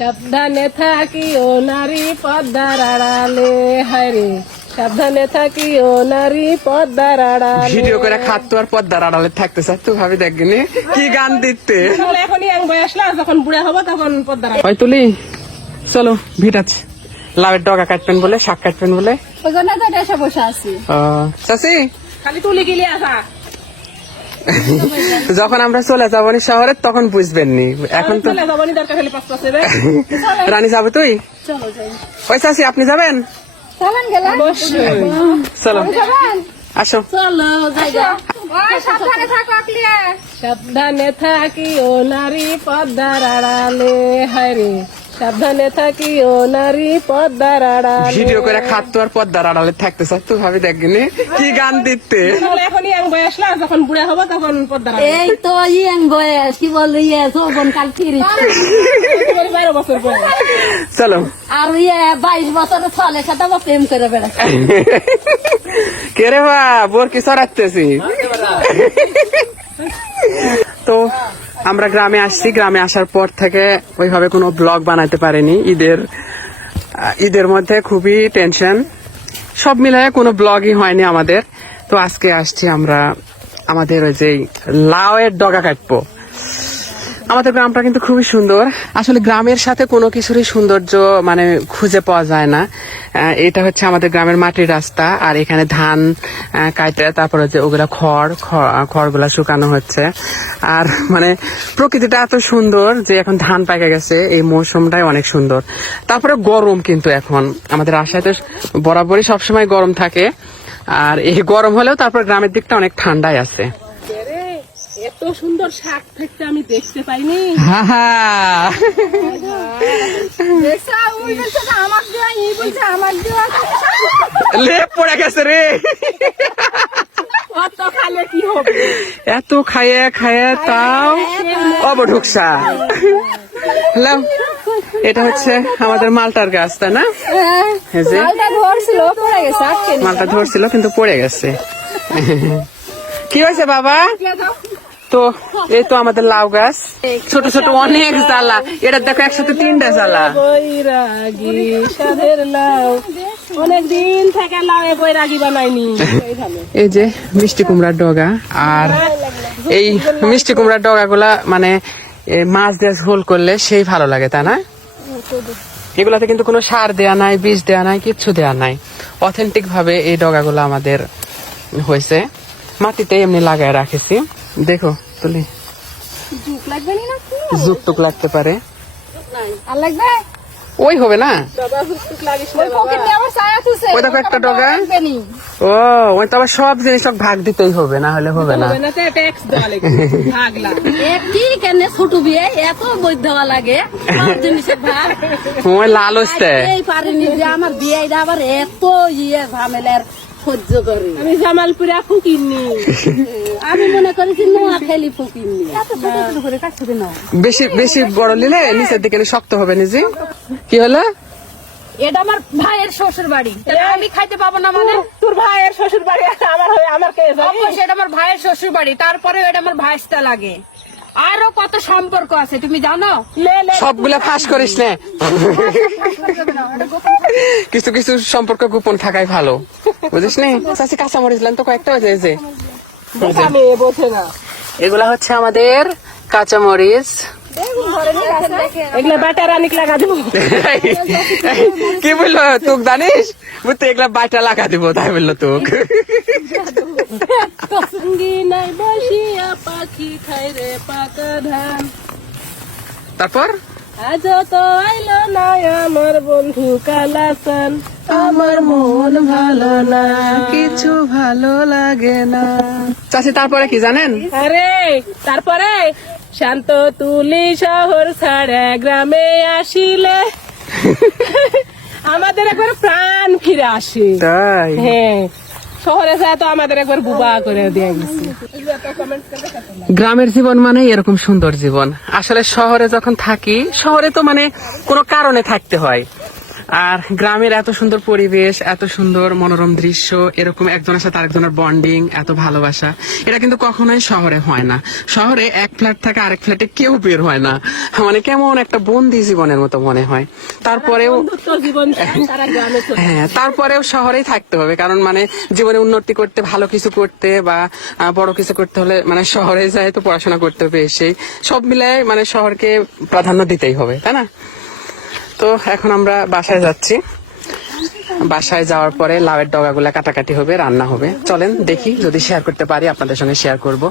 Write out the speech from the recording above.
সাবধানে থাকি ও নারী পদ্মার আড়ালে হায়রে। সাবধানে থাকি ও নারী পদ্মার আড়ালে ভিডিও করে খাতো আর পদ্মার আড়ালে থাকতে চাই তুই ভাবি দেখবি কি গান দিতে? এখনই এক বয়স না যখন বুড়া হব তখন পদ্মার ওই তুলি চলো ভিট আছে লাভের ডগা কাটবেন বলে শাক কাটবেন বলে। ওই জন্য তো এসে বসে আছি। চাষি খালি তুলি গিলি আসা। যখন আমরা চলে যাব নি শহরে তখন বুঝবেন নি এখন তো রানী যাবে তুই? চলো যাই। ওই চাষি আপনি যাবেন? চলো। আসো। সাবধানে থাকো আকলিয়া সাবধানে থাকি ও নারী পদ্মার আড়ালে হায়রে সাবধানে থাকি ও নারী পদ্মার আড়ালে। ভিডিও করে খাতো আর পদ্মার আড়ালে থাকতে চাই তুই ভাবি দেখবি কি গান দিতে? এখনই এক বয়স না যখন বুড়া হব তখন পদ্মার এই তো ইয়েং বয়স কি বল ইয়ে যৌবন কাল ফিরি বারো বছর বয়স। চলো। আর ইয়ে বাইশ বছরের ছলের সাথে আবার প্রেম করে বেড়াচ্ছে। কে রে বা বোর কি সরাতেছি তো আমরা গ্রামে আসছি, গ্রামে আসার পর থেকে ওইভাবে কোনো ব্লগ বানাতে পারিনি। ঈদের ঈদের মধ্যে খুবই টেনশন সব মিলিয়ে কোনো ব্লগই হয়নি আমাদের। তো আজকে আসছি আমরা, আমাদের ওই যে লাউয়ের ডগা কাটবো। আমাদের গ্রামটা কিন্তু খুবই সুন্দর। আসলে গ্রামের সাথে কোনো কিছুরই সৌন্দর্য মানে খুঁজে পাওয়া যায় না। এটা হচ্ছে আমাদের গ্রামের মাটির রাস্তা, আর এখানে ধান কাটে তারপরে যে ওগুলা খড় খড়গুলা শুকানো হচ্ছে। আর মানে প্রকৃতিটা এত সুন্দর যে এখন ধান পাকে গেছে, এই মৌসুমটাই অনেক সুন্দর। তারপরে গরম কিন্তু এখন। আমাদের আশায় তো বরাবরই সবসময় গরম থাকে। আর এই গরম হলেও তারপর গ্রামের দিকটা অনেক ঠান্ডাই আছে। এত সুন্দর শাক থাকতে আমি দেখতে পাইনি। আমার দেওয়া ই বলছে আমার দেওয়া। লেপ পড়ে গেছে রে। এত খাইয়ে খাইয়ে তাও অবঢুকসা। হ্যালো এটা হচ্ছে আমাদের মালটার গাছ তাই না? মালটা ধরছিল কিন্তু পড়ে গেছে। কি হয়েছে বাবা? তো এই তো আমাদের লাউ গাছ। ছোট ছোট অনেক জ্বালা। এটা দেখো একসাথে তিনটা জ্বালা। এই যে মিষ্টি কুমড়ার ডগা আর এই মিষ্টি কুমড়ার ডগা গুলা মানে মাছ দিয়ে ঝোল করলে সেই ভালো লাগে তাই না? এগুলাতে কিন্তু কোনো সার দেয়া নাই বীজ দেয়া নাই কিচ্ছু দেয়া নাই। অথেন্টিক ভাবে এই ডগাগুলো আমাদের হয়েছে। মাটিতে এমনি লাগায় রাখেছি। দেখো তুলি। ঝুঁক লাগবে নি না জুক টুক লাগতে পারে। আর লাগবে? ওই হবে না? বাবা হুকটুক লাগিস না ওই পকেট দিয়ে আমার ছায়া থুছে ওই দেখো একটা ডগা। ও ওই তো আবার সব জিনিস ভাগ দিতেই হবে না হলে হবে না। হবে না তো ট্যাক্স দেওয়া লাগবে। ভাগলা এ কি কেন ছোট বিয়ে? এত বই দেওয়া লাগে। ওই লাল হচ্ছে এই পারিনি যে আমার বিয়ে আবার এত ইয়ে ঝামেলার সহ্য করি। আমি জামালপুরা ফুকিনি আমি মনে করেছি ফুকিনি বেশি বেশি বড় নিলে নিচের দিকে শক্ত হবে নিজে। কি হলো? এটা আমার ভাইয়ের শ্বশুর বাড়ি আমি খাইতে পাবো না মানে? তোর ভাইয়ের শ্বশুর বাড়ি আছে আমার হয়ে আমার কে জানি? এটা আমার ভাইয়ের শ্বশুর বাড়ি তারপরে এটা আমার ভাইস্তা লাগে। আরও কত সম্পর্ক আছে তুমি জানো? লে লে সবগুলা ফাঁস করিস না। কিছু কিছু সম্পর্ক গোপন থাকাই ভালো। বুঝিস নি? চাষি কাঁচামরিচ লেন তো কয়েকটা এগুলা হচ্ছে আমাদের কাঁচামরিচ। এগুলা বাটা রানিক লাগা দেবো। কি বলল তোক জানিস? বুঝতে এগুলা বাইটা লাগা দিব। তাই বলল তোক। তারপর? আজ তো আইলো না আমার বন্ধু কালাসান। আমার মন ভালো না। কিছু ভালো লাগে না। চাষি তারপরে কি জানেন? আরে তারপরে শান্ত তুলি শহর ছাড়া গ্রামে আসিলে। আমাদের একবার প্রাণ ফিরে আসে। তাই? হ্যাঁ শহরে যায় তো আমাদের একবার বুবা করে দিয়ে গেছে। গ্রামের জীবন মানে এরকম সুন্দর জীবন। আসলে শহরে যখন থাকি শহরে তো মানে কোনো কারণে থাকতে হয়। আর গ্রামের এত সুন্দর পরিবেশ এত সুন্দর মনোরম দৃশ্য এরকম একজনের সাথে আরেকজনের বন্ডিং এত ভালোবাসা। এটা কিন্তু কখনোই শহরে হয় না। শহরে এক ফ্ল্যাট থেকে আরেক ফ্ল্যাটে কেউ বের হয় না। মানে কেমন একটা বন্দি জীবনের মতো মনে হয়। তারপরেও হ্যাঁ তারপরেও শহরেই থাকতে হবে। কারণ মানে জীবনে উন্নতি করতে ভালো কিছু করতে বা বড় কিছু করতে হলে মানে শহরে যায় তো পড়াশোনা করতে হবে এসে সব মিলায় মানে শহরকে প্রাধান্য দিতেই হবে তাই না? তো এখন আমরা বাসায় যাচ্ছি। বাসায় যাওয়ার পরে লাউয়ের ডগাগুলা কাটাকাটি হবে, রান্না হবে। চলেন দেখি, যদি শেয়ার করতে পারি, আপনাদের সঙ্গে শেয়ার করব।